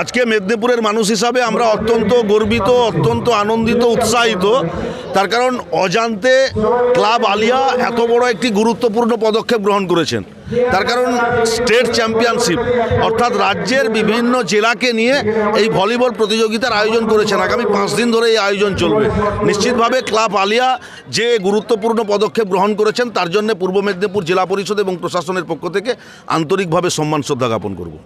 আজকে মেদিনীপুরের মানুষ হিসাবে আমরা অত্যন্ত গর্বিত, অত্যন্ত আনন্দিত, উৎসাহিত। তার কারণ অজান্তে ক্লাব আলিয়া এত বড় একটি গুরুত্বপূর্ণ পদক্ষেপ গ্রহণ করেছেন। তার কারণ স্টেট চ্যাম্পিয়নশিপ অর্থাৎ রাজ্যের বিভিন্ন জেলাকে নিয়ে এই ভলিবল প্রতিযোগিতার আয়োজন করেছেন। আগামী 5 দিন ধরে এই আয়োজন চলবে। নিশ্চিতভাবে ক্লাব আলিয়া যে গুরুত্বপূর্ণ পদক্ষেপ গ্রহণ করেছেন তার জন্য পূর্ব মেদিনীপুর জেলা পরিষদ এবং প্রশাসনের পক্ষ থেকে আন্তরিকভাবে সম্মান শ্রদ্ধা জ্ঞাপন করব।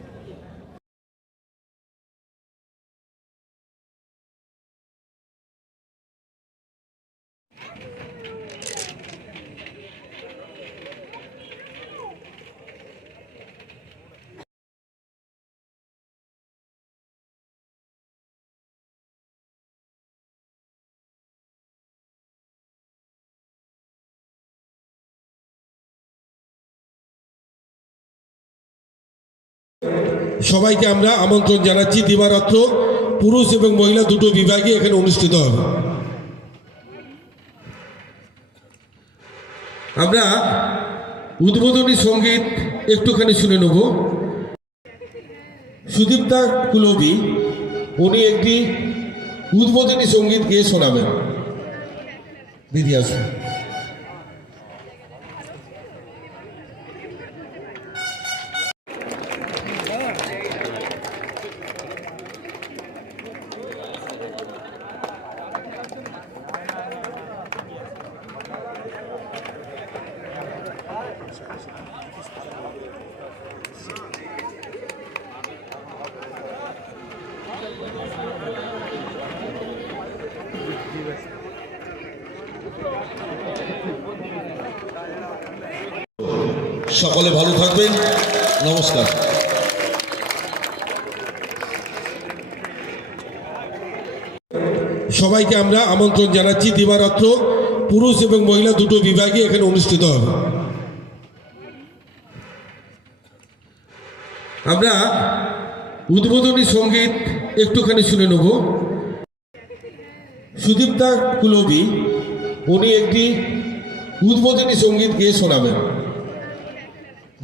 সবাইকে আমরা আমন্ত্রণ জানাচ্ছি। দিবারাত্র পুরুষ এবং মহিলা দুটো বিভাগে এখানে অনুষ্ঠিত হবে। আমরা উদ্বোধনী সঙ্গীত একটুখানি শুনে নেব। সুদীপ্তা কুলবি উনি একটি উদ্বোধনী সঙ্গীত গেয়ে শোনাবেন। দিদি আসুন। সকলে ভালো থাকবেন। নমস্কার। সবাইকে আমরা আমন্ত্রণ জানাচ্ছি। দিবারাত্র পুরুষ এবং মহিলা দুটো বিভাগে এখানে অনুষ্ঠিত হবে। আমরা উদ্বোধনী সঙ্গীত একটুখানি শুনে নেব। সুদীপ্তা কুলবি উনি একটি উদ্বোধনী সঙ্গীত গেয়ে শোনাবেন।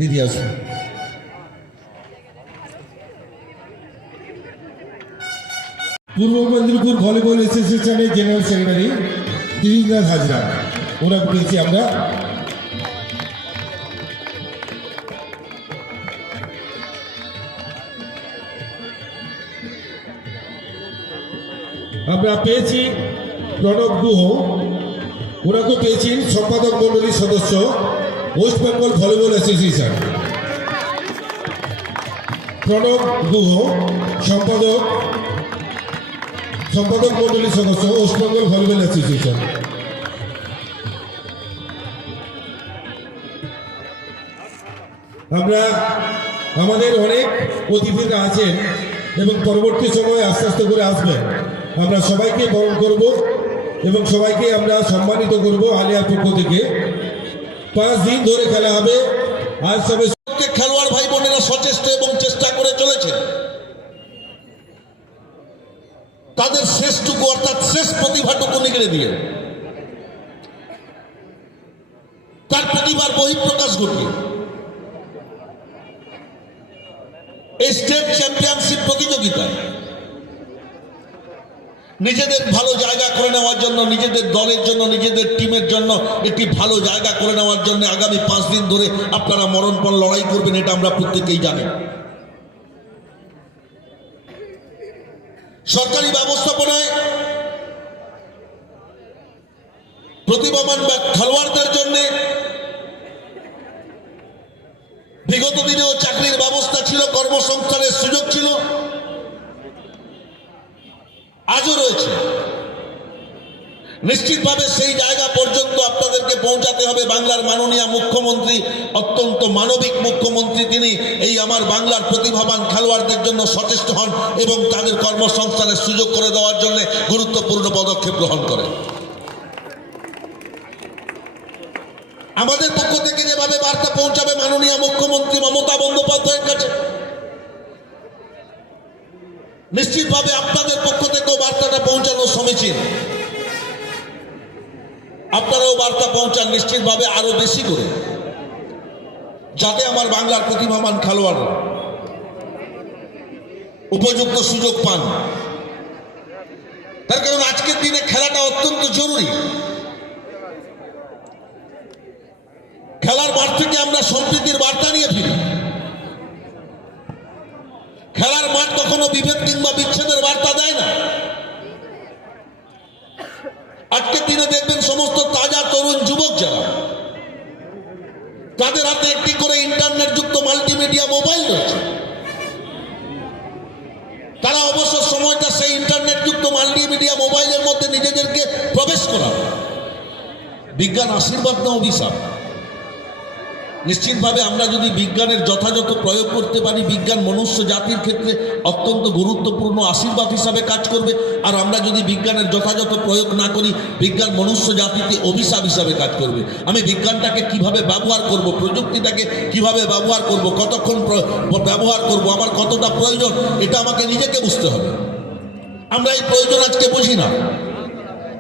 দিদি আসুন। পূর্ব মেদিনীপুর ভলিবল অ্যাসোসিয়েশনের জেনারেল সেক্রেটারি দিলীপনাথ হাজরা ওরা বলেছি আমরা পেয়েছি প্রণব গুহ, ওনাকে পেয়েছেন সম্পাদক মন্ডলীর সদস্য West Bengal volleyball association. Pranab Guha সম্পাদক মন্ডলীর সদস্য ওয়েস্ট বেঙ্গল ভলিবল অ্যাসোসিয়েশন। আমরা আমাদের অনেক অতিথিরা আছেন এবং পরবর্তী সময়ে আস্তে আস্তে করে আসবেন। আমরা সবাইকে বরণ করব এবং সবাইকে আমরা সম্মানিত করব আলিয়ার পক্ষ থেকে। 5 দিন ধরে খেলা হবে। আর সবে খেলোয়াড় ভাই বোনেরা সচেষ্ট এবং চেষ্টা করে চলেছেন তাদের শেষটুকু অর্থাৎ শেষ প্রতিভাটুকু নিগড়ে দিয়ে তার প্রতিভার বহিঃপ্রকাশ ঘটিয়ে এই স্টেট চ্যাম্পিয়নশিপ প্রতিযোগিতায় নিজেদের ভালো জায়গা করে নেওয়ার জন্য, নিজেদের দলের জন্য, নিজেদের টিমের জন্য একটি ভালো জায়গা করে নেওয়ার জন্য আগামী 5 দিন ধরে আপনারা মরণপণ লড়াই করবেন, এটা আমরা প্রত্যেকেই জানি। সরকারি ব্যবস্থাপনায় প্রতিভাবান খেলোয়াড়দের জন্য বিগত দিনেও চাকরির ব্যবস্থা ছিল, কর্মসংস্থানের সুযোগ ছিল, আজও রয়েছে। নিশ্চিতভাবে সেই জায়গা পর্যন্ত আপনাদেরকে পৌঁছাতে হবে। বাংলার মাননীয় মুখ্যমন্ত্রী অত্যন্ত মানবিক মুখ্যমন্ত্রী, তিনি এই আমার বাংলার প্রতিভাবান খেলোয়াড়দের জন্য সচেষ্ট হন এবং তাদের কর্মসংস্থানের সুযোগ করে দেওয়ার জন্য গুরুত্বপূর্ণ পদক্ষেপ গ্রহণ করেন। আমাদের পক্ষ থেকে যেভাবে বার্তা পৌঁছাবে মাননীয় মুখ্যমন্ত্রী মমতা বন্দ্যোপাধ্যায়ের কাছে, নিশ্চিতভাবে আপনাদের পক্ষ থেকেও বার্তাটা পৌঁছানো সমীচীন। আপনারাও বার্তা পৌঁছান নিশ্চিতভাবে আরো বেশি করে, যাতে আমার বাংলার প্রতিভাবান খেলোয়াড়রা উপযুক্ত সুযোগ পান। তার কারণ আজকের দিনে খেলাটা অত্যন্ত জরুরি। খেলার মাঠ থেকে আমরা সম্প্রীতির বার্তা নিয়ে ফিরি। খেলার মাঠ কখনো বিভেদ কিংবা বিচ্ছেদের বার্তা দেয় না। আজকের দিনে দেখবেন সমস্ত তাজা তরুণ যুবক যারা, তাদের হাতে একটি করে ইন্টারনেট যুক্ত মাল্টিমিডিয়া মোবাইল রয়েছে। তারা অবসর সময়টা সেই ইন্টারনেট যুক্ত মাল্টিমিডিয়া মোবাইলের মধ্যে নিজেদেরকে প্রবেশ করার। বিজ্ঞান আশীর্বাদ না অভিশাপ? নিশ্চিতভাবে আমরা যদি বিজ্ঞানের যথাযথ প্রয়োগ করতে পারি, বিজ্ঞান মনুষ্য জাতির ক্ষেত্রে অত্যন্ত গুরুত্বপূর্ণ আশীর্বাদ হিসাবে কাজ করবে। আর আমরা যদি বিজ্ঞানের যথাযথ প্রয়োগ না করি, বিজ্ঞান মনুষ্য জাতিকে অভিশাপ হিসাবে কাজ করবে। আমি বিজ্ঞানটাকে কিভাবে ব্যবহার করব, প্রযুক্তিটাকে কিভাবে ব্যবহার করব, কতক্ষণ ব্যবহার করব, আমার কতটা প্রয়োজন, এটা আমাকে নিজেকে বুঝতে হবে। আমরা এই প্রয়োজন আজকে বুঝি না।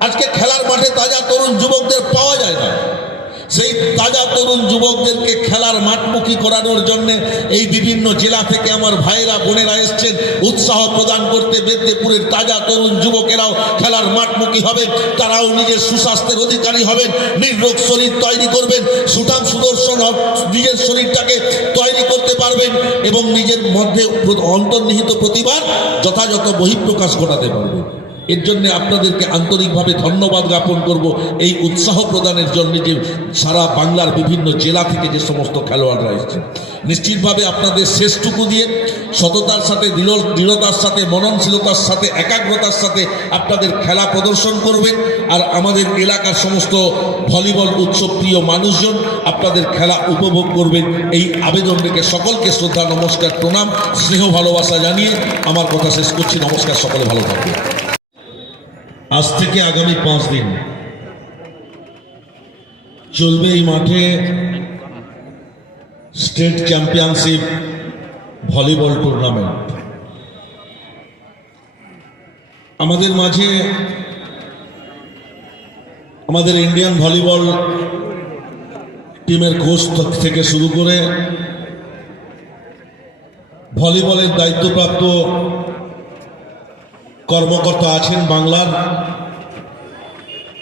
আজকে খেলার মাঠে তাজা তরুণ যুবকদের পাওয়া যায় না। সেই তাজা তরুণ যুবকদেরকে খেলার মাঠমুখী করানোর জন্য এই বিভিন্ন জেলা থেকে আমার ভাইয়েরা বোনেরা এসছেন উৎসাহ প্রদান করতে। মেদিনীপুরের তাজা তরুণ যুবকেরাও খেলার মাঠমুখী হবেন, তারাও নিজের সুস্বাস্থ্যের অধিকারী হবেন, নির্রোগ শরীর তৈরি করবেন, সুঠাম সুদর্শন নিজের শরীরটাকে তৈরি করতে পারবেন এবং নিজের মধ্যে অন্তর্নিহিত প্রতিভার যথাযথ বহিঃপ্রকাশ ঘটাতে পারবেন। এর জন্য আপনাদেরকে আন্তরিকভাবে ধন্যবাদ জ্ঞাপন করব এই উৎসাহ প্রদানের জন্য, যে সারা বাংলার বিভিন্ন জেলা থেকে যে সমস্ত খেলোয়াড়রা এসেছে। নিশ্চিতভাবে আপনাদের শেষটুকু দিয়ে সততার সাথে, দৃঢ়তার সাথে, মননশীলতার সাথে, একাগ্রতার সাথে আপনাদের খেলা প্রদর্শন করবেন। আর আমাদের এলাকার সমস্ত ভলিবল উৎসব প্রিয় মানুষজন আপনাদের খেলা উপভোগ করবেন। এই আবেদন রেখে সকলকে শ্রদ্ধা, নমস্কার, প্রণাম, স্নেহ, ভালোবাসা জানিয়ে আমার কথা শেষ করছি। নমস্কার, সকলে ভালো থাকবেন। আজ থেকে আগামী 5 দিন চলবে এই মাঠে স্টেট চ্যাম্পিয়নশিপ ভলিবল টুর্নামেন্ট। আমাদের মাঝে আমাদের ইন্ডিয়ান ভলিবল টিমের কোচ থেকে শুরু করে ভলিবলের দায়িত্বপ্রাপ্ত কর্মকর্তা আছেন বাংলার।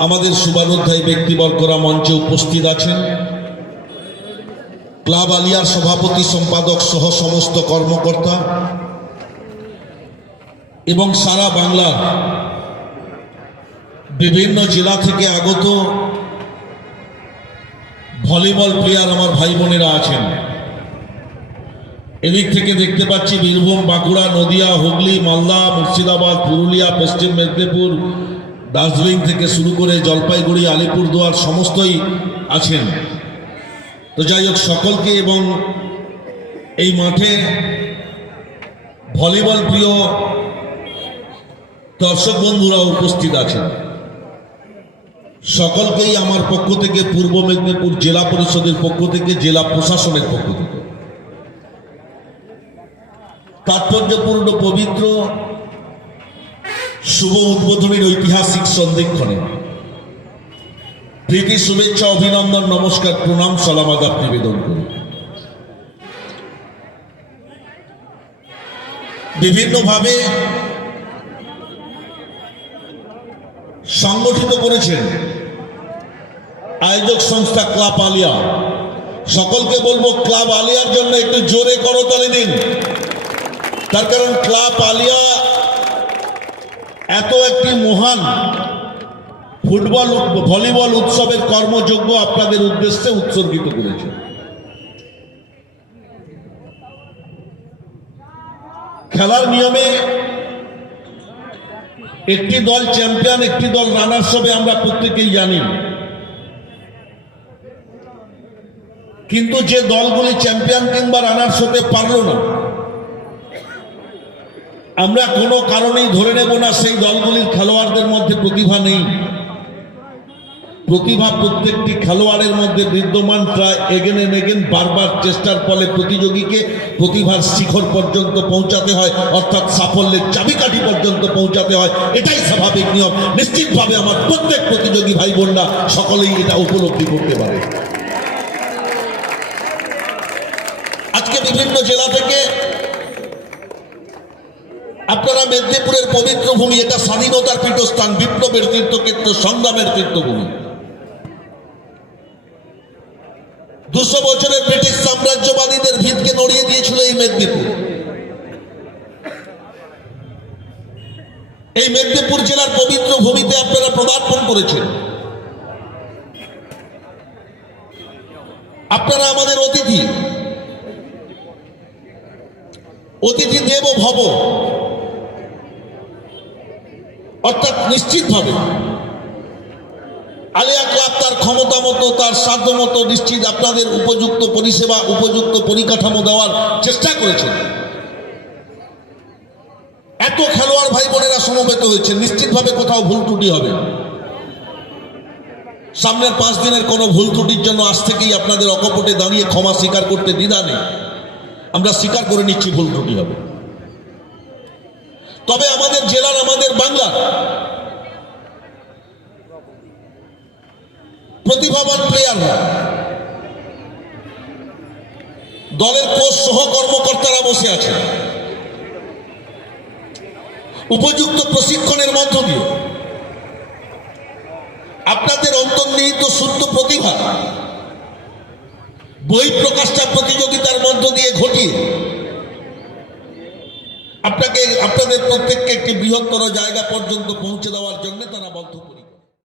আমাদের শুভানুধ্যায়ী ব্যক্তিবর্গরা মঞ্চে উপস্থিত আছেন। ক্লাব আলিয়ার সভাপতি, সম্পাদক সহ সমস্ত কর্মকর্তা এবং সারা বাংলার বিভিন্ন জেলা থেকে আগত ভলিবল প্লেয়ার আমার ভাই বোনেরা আছেন। এদিক থেকে দেখতে পাচ্ছি বীরভূম, বাঁকুড়া, নদিয়া, হুগলি, মালদা, মুর্শিদাবাদ, পুরুলিয়া, পশ্চিম মেদিনীপুর, দার্জিলিং থেকে শুরু করে জলপাইগুড়ি, আলিপুরদুয়ার সমস্তই আছেন। তো যাই হোক, সকলকে এবং এই মাঠে ভলিবল প্রিয় দর্শক বন্ধুরা উপস্থিত আছেন, সকলকেই আমার পক্ষ থেকে, পূর্ব মেদিনীপুর জেলা পরিষদের পক্ষ থেকে, জেলা প্রশাসনের পক্ষ থেকে তাৎপর্যপূর্ণ, পবিত্র, শুভ উদ্বোধনের ঐতিহাসিক সন্ধিক্ষণে প্রীতি, শুভেচ্ছা, অভিনন্দন, নমস্কার, প্রণাম, সালাম, আদাব নিবেদন করি। বিভিন্নভাবে সংগঠিত করেছেন আয়োজক সংস্থা ক্লাব আলিয়া। সকলকে বলবো ক্লাব আলিয়ার জন্য একটু জোরে করতালি দিন। তার কারণ ক্লাব আলিয়া এত একটি মহান ফুটবল ভলিবল উৎসবের কর্মযজ্ঞ আপনাদের উদ্দেশ্যে উৎসর্গিত করেছে। খেলার নিয়মে একটি দল চ্যাম্পিয়ন, একটি দল রানার্স হবে, আমরা প্রত্যেকেই জানি। কিন্তু যে দলগুলি চ্যাম্পিয়ন কিংবা রানার্স হতে পারল না, আমরা কোনো কারণেই ধরে নেব না সেই দলগুলির খেলোয়াড়দের মধ্যে প্রতিভা নেই। প্রতিভা প্রত্যেকটি খেলোয়াড়ের মধ্যে বিদ্যমান। প্রায় এগেন এন্ড এগেন, বারবার চেষ্টার ফলে প্রতিযোগীকে প্রতিভার শিখর পর্যন্ত পৌঁছাতে হয়, অর্থাৎ সাফল্যের চাবিকাঠি পর্যন্ত পৌঁছাতে হয়। এটাই স্বাভাবিক নিয়ম। নিশ্চিতভাবে আমার প্রত্যেক প্রতিযোগী ভাই বোনরা সকলেই এটা উপলব্ধি করতে পারে। আজকে বিভিন্ন জেলা থেকে আপনারা মেদিনীপুরের পবিত্র ভূমি, এটা স্বাধীনতার পীঠস্থান, বিপ্লবের তীর্থক্ষেত্র, সংগ্রামের তীর্থভূমি। 200 বছরের ব্রিটিশ সাম্রাজ্যবাদীদের ভিতকে নড়িয়ে দিয়েছিল এই মেদিনীপুর। এই মেদিনীপুর জেলার পবিত্র ভূমিতে আপনারা পদার্পণ করেছেন। আপনারা আমাদের অতিথি, অতিথি দেব ভব, অর্থাৎ নিশ্চিতভাবে আলিয়া ক্লাব তার ক্ষমতা মতো, তার সাধ্য মতো নিশ্চিত আপনাদের উপযুক্ত পরিষেবা, উপযুক্ত পরিকাঠামো দেওয়ার চেষ্টা করেছেন। এত খেলোয়াড় ভাই বোনেরা সমবেত হয়েছে, নিশ্চিতভাবে কোথাও ভুল ত্রুটি হবে। সামনের 5 দিনের কোনো ভুল ত্রুটির জন্য আজ থেকেই আপনাদের অকপটে দাঁড়িয়ে ক্ষমা স্বীকার করতে দ্বিধা নেই। আমরা স্বীকার করে নিচ্ছি ভুল ত্রুটি হবে। তবে আমাদের জেলার, আমাদের বাংলার প্রতিভাবান প্লেয়াররা, দলের কোচ সহ কর্মকর্তারা বসে আছেন। উপযুক্ত প্রশিক্ষণের মধ্য দিয়ে আপনাদের অন্তর্নিহিত শুদ্ধ প্রতিভা বহিঃপ্রকাশটা প্রতিযোগিতার মধ্য দিয়ে ঘটিয়ে আপনাদের প্রত্যেককে একটি বৃহত্তর জায়গা পর্যন্ত পৌঁছে দেওয়ার জন্য তারা বদ্ধপরিকর।